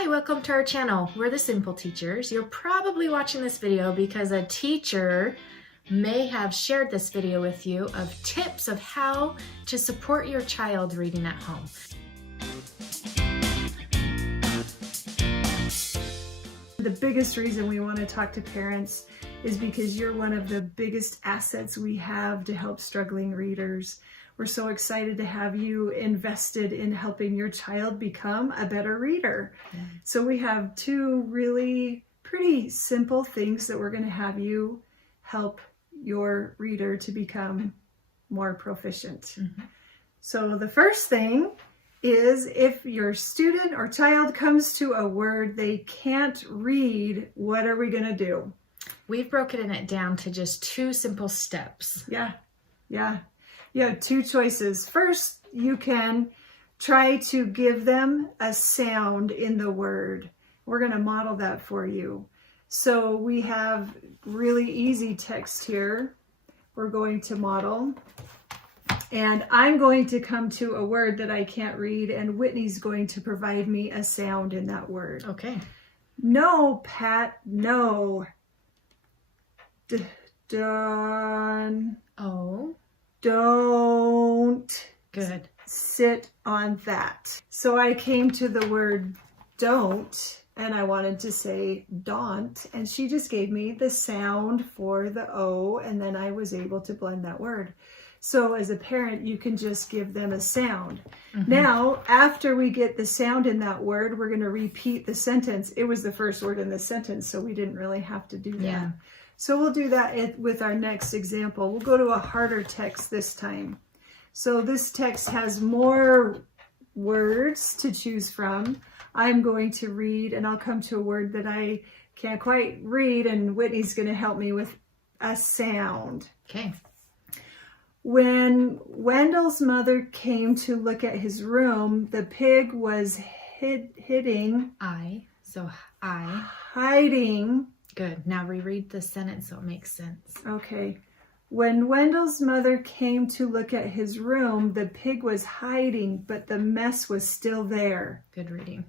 Hi, welcome to our channel. We're the Simple Teachers. You're probably watching this video because a teacher may have shared this video with you of tips of how to support your child reading at home. The biggest reason we want to talk to parents is because you're one of the biggest assets we have to help struggling readers. We're so excited to have you invested in helping your child become a better reader. Yeah. So we have two really pretty simple things that we're going to have you help your reader to become more proficient. Mm-hmm. So the first thing is if your student or child comes to a word they can't read, what are we going to do? We've broken it down to just two simple steps. Yeah. You have two choices. First, you can try to give them a sound in the word. We're going to model that for you. So we have really easy text here. We're going to model. And I'm going to come to a word that I can't read, and Whitney's going to provide me a sound in that word. Okay. No, Pat, no. Done. Oh. Don't. Good. Sit on that. So I came to the word don't, and I wanted to say don't, and she just gave me the sound for the O, and then I was able to blend that word. So as a parent, you can just give them a sound. Mm-hmm. Now, after we get the sound in that word, we're going to repeat the sentence. It was the first word in the sentence, so we didn't really have to do that. Yeah. So we'll do that with our next example. We'll go to a harder text this time. So this text has more words to choose from. I'm going to read, and I'll come to a word that I can't quite read, and Whitney's going to help me with a sound. Okay. When Wendell's mother came to look at his room, the pig was hiding. Hiding. Good. Now reread the sentence so it makes sense. Okay. When Wendell's mother came to look at his room, the pig was hiding, but the mess was still there. Good reading.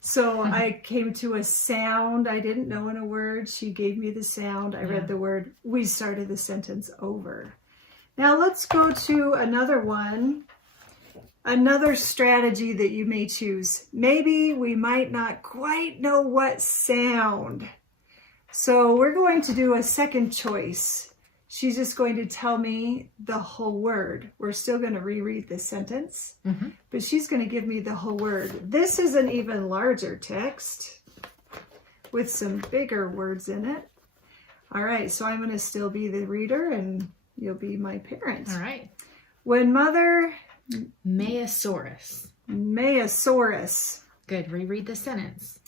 So I came to a sound. I didn't know in a word. She gave me the sound. I read the word. We started the sentence over. Now let's go to another one. Another strategy that you may choose. Maybe we might not quite know what sound. So we're going to do a second choice. She's just going to tell me the whole word. We're still going to reread the sentence, but she's going to give me the whole word. This is an even larger text with some bigger words in it. All right, so I'm going to still be the reader and you'll be my parent. All right. When mother... Mayosaurus. Good. Reread the sentence.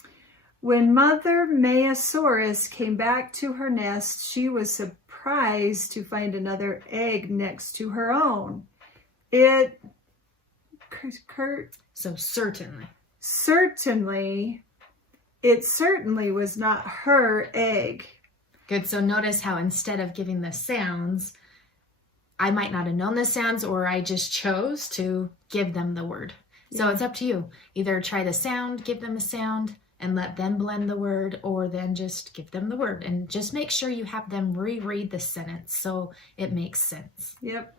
When Mother Mayosaurus came back to her nest, she was surprised to find another egg next to her own. It certainly was not her egg. Good. So notice how instead of giving the sounds, I might not have known the sounds, or I just chose to give them the word. So it's up to you. Either try the sound, give them a sound, and let them blend the word, or then just give them the word. And just make sure you have them reread the sentence so it makes sense. Yep.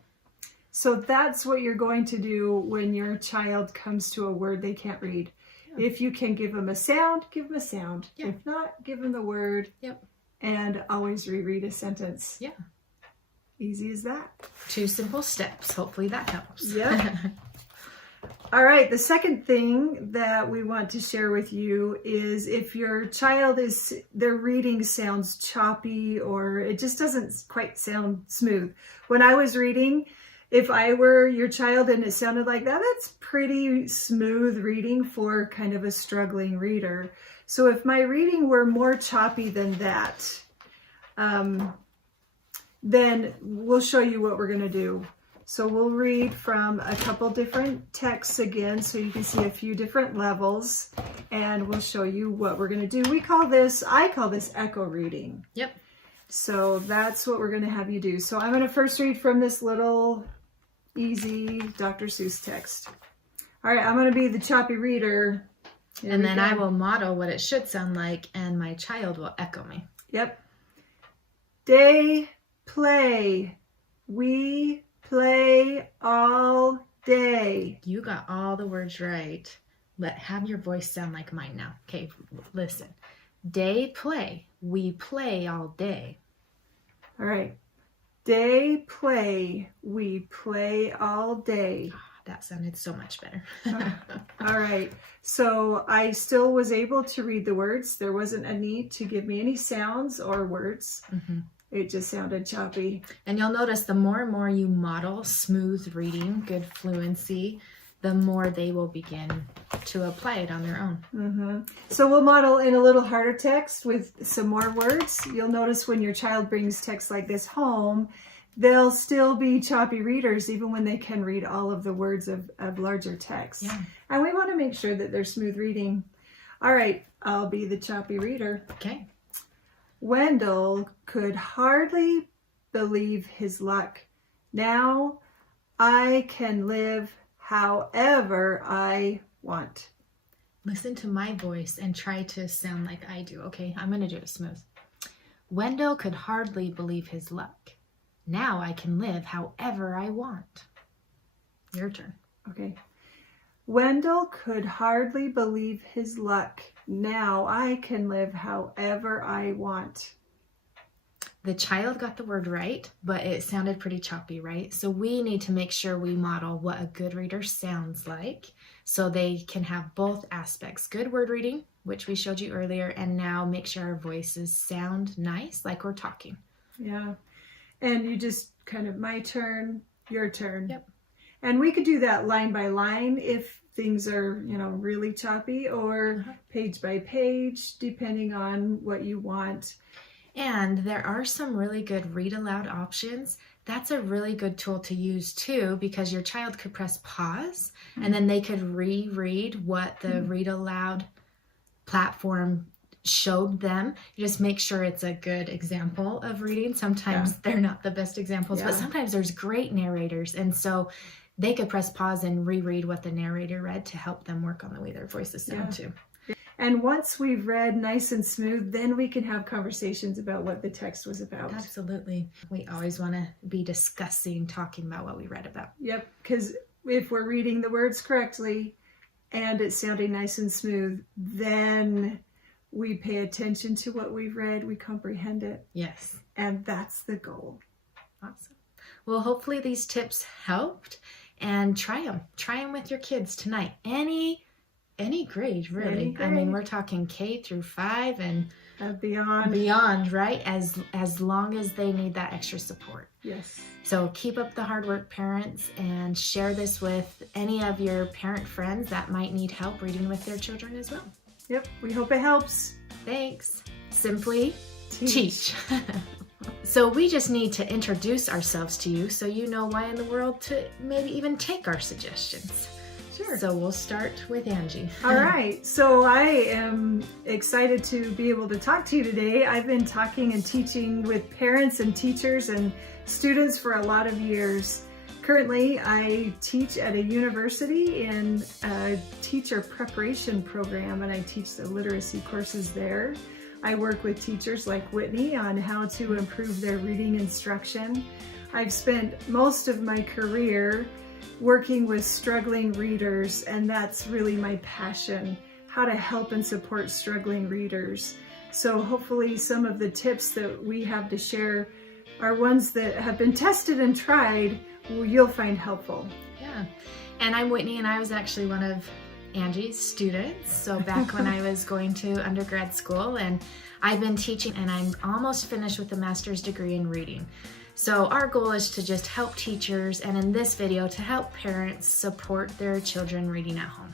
So that's what you're going to do when your child comes to a word they can't read. Yeah. If you can give them a sound, give them a sound. Yeah. If not, give them the word. Yep. And always reread a sentence. Yeah. Easy as that. Two simple steps. Hopefully that helps. Yeah. All right. The second thing that we want to share with you is if your child their reading sounds choppy or it just doesn't quite sound smooth. When I was reading, if I were your child and it sounded like that, that's pretty smooth reading for kind of a struggling reader. So if my reading were more choppy than that, then we'll show you what we're going to do. So we'll read from a couple different texts again so you can see a few different levels, and we'll show you what we're going to do. I call this echo reading. Yep. So that's what we're going to have you do. So I'm going to first read from this little easy Dr. Seuss text. All right, I'm going to be the choppy reader. And then I will model what it should sound like, and my child will echo me. Yep. Day, play. We play all day. You got all the words right. Have your voice sound like mine now. Okay, listen. Day, play. We play all day. All right. Day, play. We play all day. That sounded so much better. All right. So I still was able to read the words. There wasn't a need to give me any sounds or words. Mm-hmm. It just sounded choppy. And you'll notice the more and more you model smooth reading, good fluency, the more they will begin to apply it on their own. Mm-hmm. So we'll model in a little harder text with some more words. You'll notice when your child brings text like this home, they'll still be choppy readers even when they can read all of the words of larger text. Yeah. And we want to make sure that they're smooth reading. All right, I'll be the choppy reader. Okay. Wendell could hardly believe his luck. Now I can live however I want. Listen to my voice and try to sound like I do. Okay, I'm going to do it smooth. Wendell could hardly believe his luck. Now I can live however I want. Your turn. Okay. Wendell could hardly believe his luck. Now I can live however I want. The child got the word right, but it sounded pretty choppy, right? So we need to make sure we model what a good reader sounds like so they can have both aspects. Good word reading, which we showed you earlier, and now make sure our voices sound nice like we're talking. Yeah. And you just kind of my turn, your turn. Yep. And we could do that line by line if things are, really choppy, or page by page, depending on what you want. And there are some really good read aloud options. That's a really good tool to use too, because your child could press pause and then they could reread what the read aloud platform showed them. You just make sure it's a good example of reading. Sometimes they're not the best examples, but sometimes there's great narrators. And so they could press pause and reread what the narrator read to help them work on the way their voices sound too. And once we've read nice and smooth, then we can have conversations about what the text was about. Absolutely. We always want to be discussing, talking about what we read about. Yep, because if we're reading the words correctly and it's sounding nice and smooth, then we pay attention to what we've read, we comprehend it. Yes. And that's the goal. Awesome. Well, hopefully these tips helped, and try them. Try them with your kids tonight. Any grade, really. Any grade. I mean, we're talking K through 5 and beyond, right? As long as they need that extra support. Yes. So keep up the hard work, parents, and share this with any of your parent friends that might need help reading with their children as well. Yep, we hope it helps. Thanks. Simply Teach. So we just need to introduce ourselves to you so you know why in the world to maybe even take our suggestions. Sure. So we'll start with Angie. All right. So I am excited to be able to talk to you today. I've been talking and teaching with parents and teachers and students for a lot of years. Currently, I teach at a university in a teacher preparation program, and I teach the literacy courses there. I work with teachers like Whitney on how to improve their reading instruction. I've spent most of my career working with struggling readers, and that's really my passion, how to help and support struggling readers. So hopefully some of the tips that we have to share are ones that have been tested and tried, you'll find helpful. Yeah. And I'm Whitney, and I was actually one of Angie's students. So back when I was going to undergrad school, and I've been teaching, and I'm almost finished with a master's degree in reading. So our goal is to just help teachers, and in this video to help parents support their children reading at home.